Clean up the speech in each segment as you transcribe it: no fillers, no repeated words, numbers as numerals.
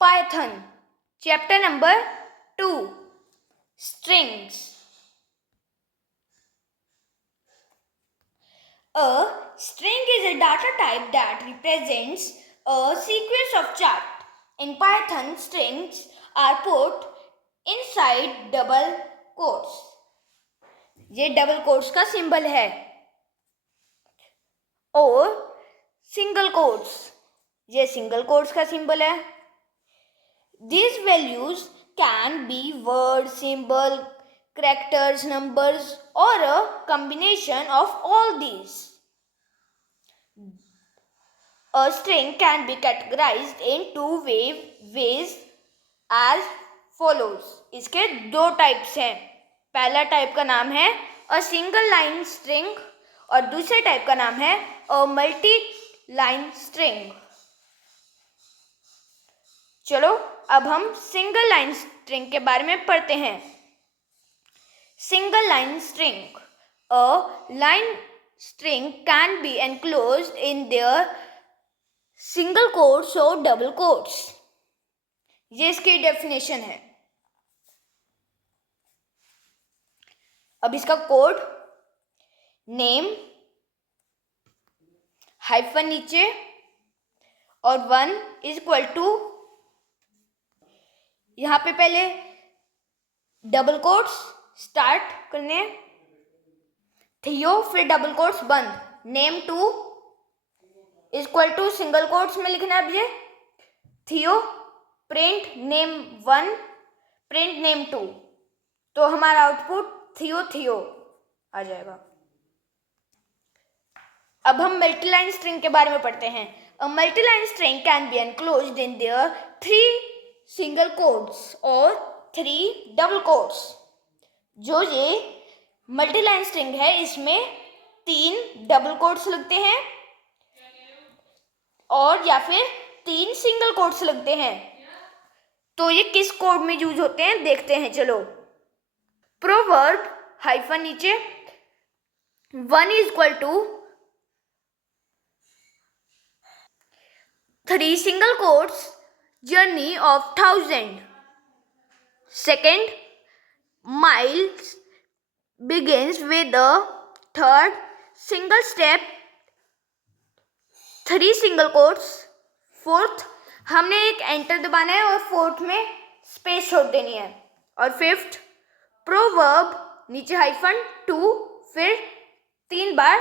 Python, chapter number 2, strings. A string is a data type that represents a sequence of chart. In Python, strings are put inside double quotes. ये double quotes का symbol है और single quotes, ये single quotes का symbol है. These values can be word, symbol, characters, numbers, or a combination of all these. A string can be categorized in two ways as follows. इसके दो types हैं. पहला type का नाम है अ सिंगल लाइन स्ट्रिंग और दूसरे टाइप का नाम है अ मल्टी लाइन स्ट्रिंग. चलो अब हम सिंगल लाइन स्ट्रिंग के बारे में पढ़ते हैं. Single line string. A line string can be enclosed in their single quotes or double quotes. ये इसकी डेफिनेशन है. अब इसका कोड नेम हाइफन नीचे और 1 इज इक्वल टू, यहां पे पहले डबल कोट्स स्टार्ट करने, थियो फिर डबल कोट्स बंद, name 2 equal to single quotes में लिखना है. अब ये थियो प्रिंट नेम 1 प्रिंट नेम 2, तो हमारा आउटपुट थियो थियो आ जाएगा. अब हम मल्टीलाइन स्ट्रिंग के बारे में पढ़ते हैं. A multiline string can be enclosed in their 3 single quotes और 3 डबल कोट्स. जो ये मल्टीलाइन स्ट्रिंग है इसमें 3 डबल कोट्स लगते हैं और या फिर 3 सिंगल कोट्स लगते हैं. तो ये किस कोड में यूज होते हैं देखते हैं. चलो, प्रोवर्ब हाइफन नीचे 1 is equal to 3 single quotes journey of 1000. Second, miles begins with the third single step 3 single quotes. Fourth हमने एक एंटर दबाना है और फोर्थ में स्पेस छोड़ देनी है. और फिफ्थ प्रोवर्ब नीचे हाइफन 2 फिर 3 बार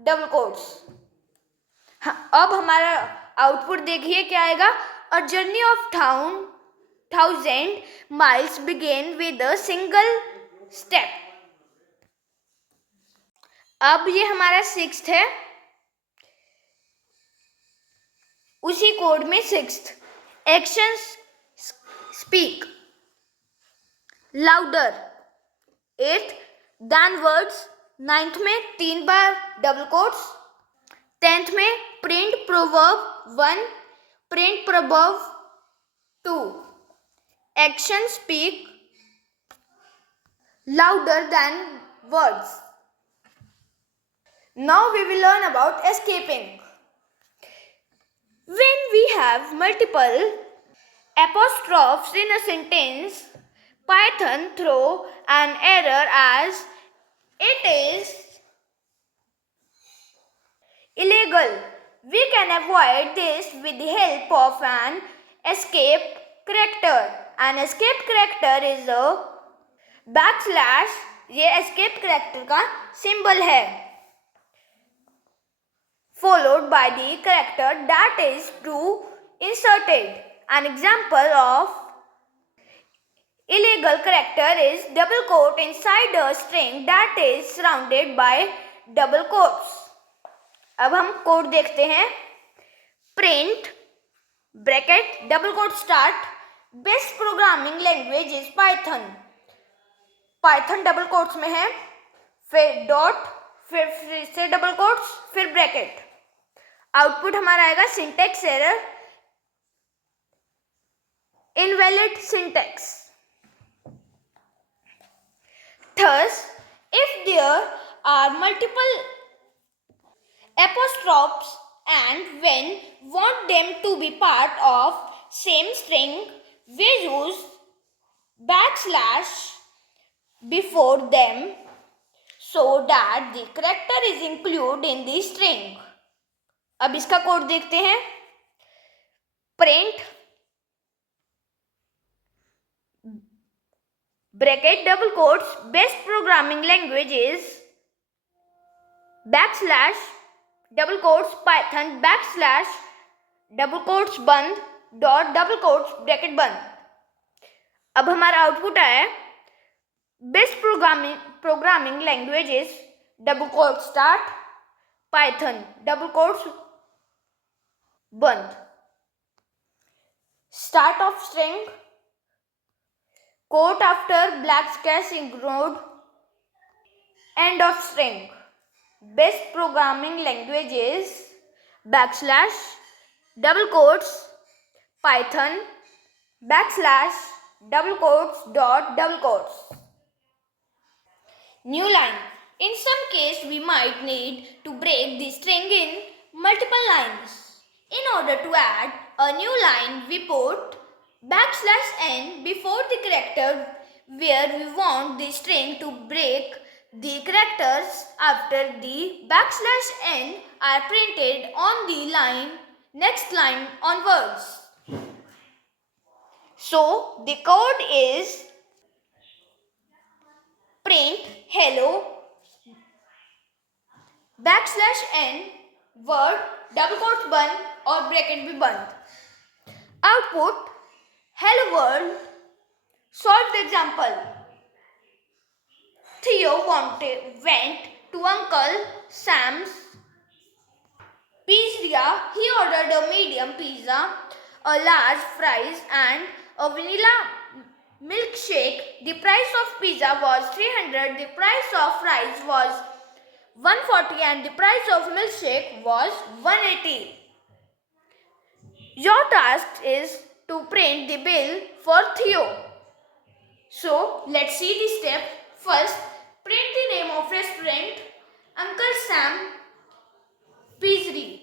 डबल कोट्स. अब हमारा आउटपुट देखिए क्या आएगा. A journey of 1000 miles begin with a single step. अब ये हमारा 6th है. उसी कोड में 6th actions speak louder. 8th then words. 9th में 3 बार डबल कोट्स. 10th में print proverb 1 print proverb 2. Action speak louder than words. Now we will learn about escaping. When we have multiple apostrophes in a sentence, Python throws an error as it is illegal. We can avoid this with the help of an escape character. An escape character is a backslash. ये escape character का symbol है, followed by the character that is to inserted. An example of illegal character is double quote inside a string that is surrounded by double quotes. अब हम code देखते हैं. Print bracket double quote start. Best programming language is Python. Python double quotes में है, फिर dot, फिर से double quotes, फिर ब्रैकेट. आउटपुट हमारा आएगा syntax error, invalid syntax. Thus, if there are multiple apostrophes and when want them to be part of same string, we use backslash before them so that the character is included in the string. अब इसका code देखते हैं. Print bracket double quotes best programming language is backslash double quotes python backslash double quotes बंद dot double quotes bracket बंद. अब हमारा output आया best programming languages double quote start Python double quotes बंद. Start of string quote after black slash ignored end of string best programming languages backslash double quotes python backslash double quotes dot double quotes. New line. In some case we might need to break the string in multiple lines. In order to add a new line we put backslash n before the character where we want the string to break. The characters after the backslash n are printed on the next line onwards. So the code is print hello backslash n word double quotes बंद और bracket भी बंद. Output hello world. Solve the example. Theo went to Uncle Sam's pizzeria. He ordered a medium pizza, a large fries and a vanilla milkshake. The price of pizza was $300. The price of fries was $140 and the price of milkshake was $180. Your task is to print the bill for Theo. So let's see the step. First, print the name of restaurant Uncle Sam Pizzeria.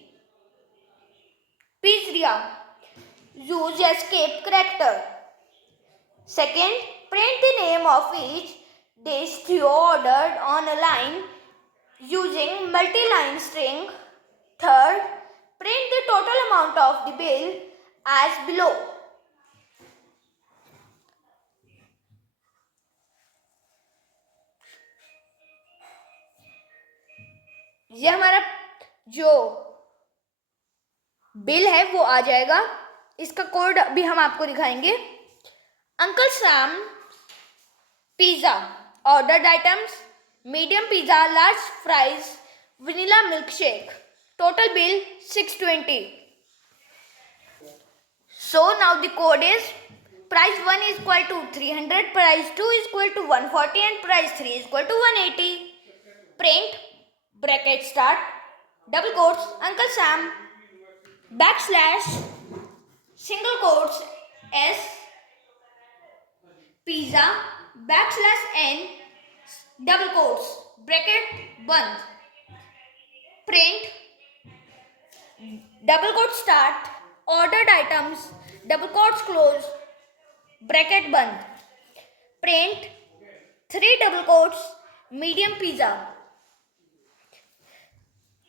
Use escape character. Second, print the name of each dish Theo ordered on a line using multi-line string. Third, print the total amount of the bill as below. ये हमारा जो bill है वो आ जाएगा. इसका code भी हम आपको दिखाएंगे. Uncle Sam pizza ordered items medium pizza large fries vanilla milk shake total bill $620. So now the code is price 1 is equal to 300, price 2 is equal to 140 and price 3 is equal to 180. Print bracket start double quotes Uncle Sam backslash single quotes s pizza backslash n double quotes bracket बंद. Print double quote start ordered items double quotes close bracket बंद. Print 3 double quotes medium pizza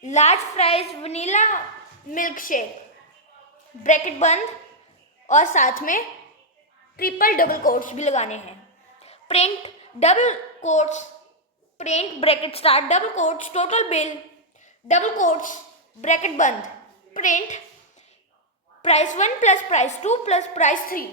large fries vanilla milk shake bracket बंद और साथ में triple double quotes भी लगाने हैं. Print double quotes print bracket start double quotes total bill double quotes bracket बंद. Print price 1 plus price 2 plus price 3